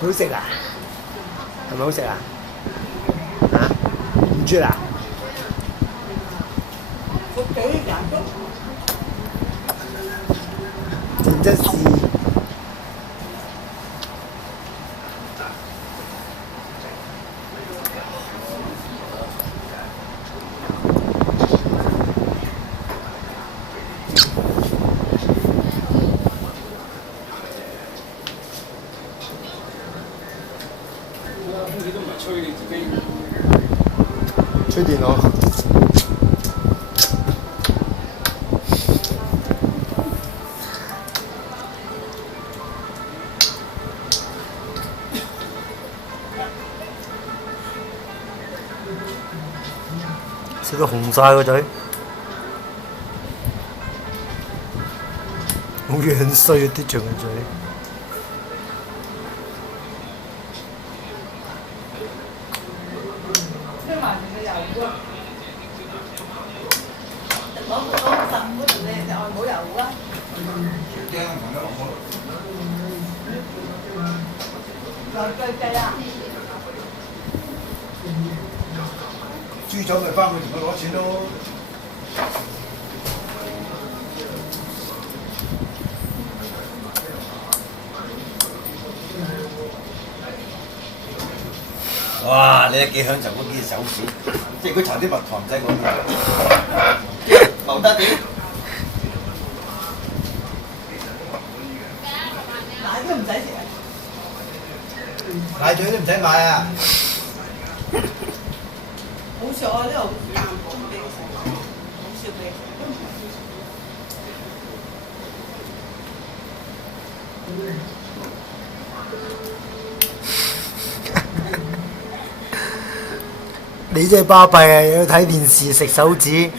好食啊？係咪好食啊？嚇？唔中意啊？真真是。你都唔係吹你自己。吹電腦。食到紅晒個嘴，好樣衰啊！啲長個嘴。豬酒咪翻去同佢攞錢咯。哇！你都幾享受嗰幾隻手指，即係佢搽啲蜜糖唔使講嘅，冇得點。奶都唔使食啊！奶嘴都唔使買啊！好少我呢度間房俾佢食，好少俾佢你真係巴閉啊！要睇電視食手指。